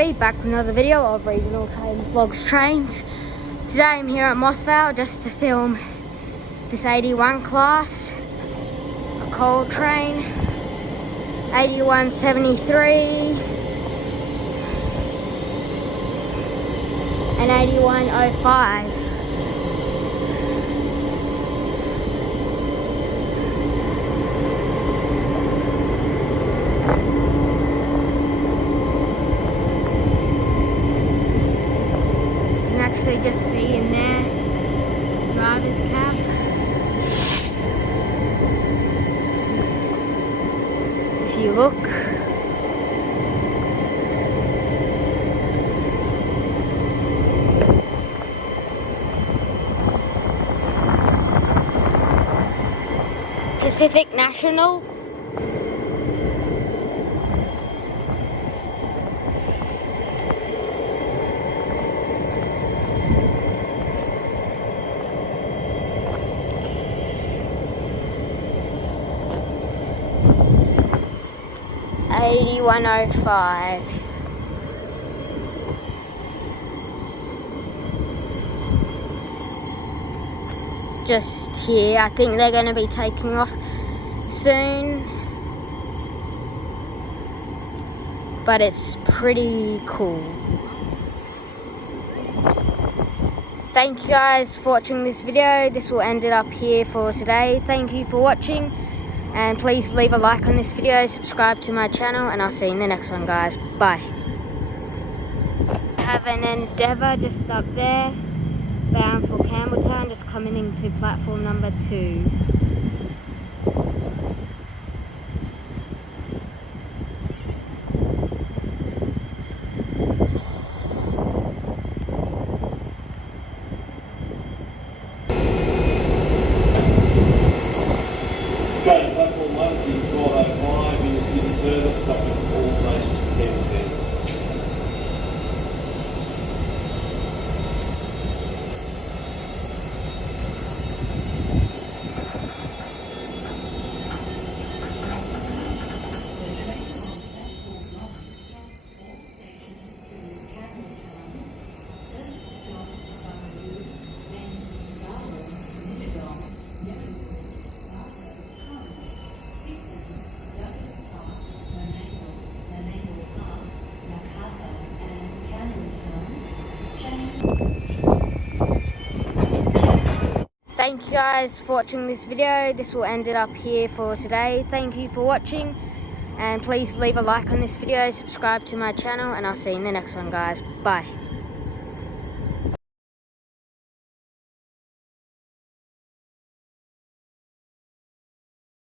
everybody, back with another video of Regional Trains Vlogs Trains. Today I'm here at Mossvale just to film this 81 class, a coal train, 8173 and 8105. Actually just see in there, driver's cap. If you look, Pacific National. $81.05. Just here. I think they're going to be taking off soon, but it's pretty cool. Thank you guys for watching this video. This will end it up here for today. Thank you for watching. And please leave a like on this video, subscribe to my channel, and I'll see you in the next one, guys. Bye. I have an Endeavour just up there, bound for Campbelltown, just coming into platform number 2. Going platform 1 is 1205 in the city service, stopping all stations for Campbelltown. Thank you guys for watching this video. This will end it up here for today. Thank you for watching, and please leave a like on this video, subscribe to my channel, and I'll see you in the next one, guys. Bye.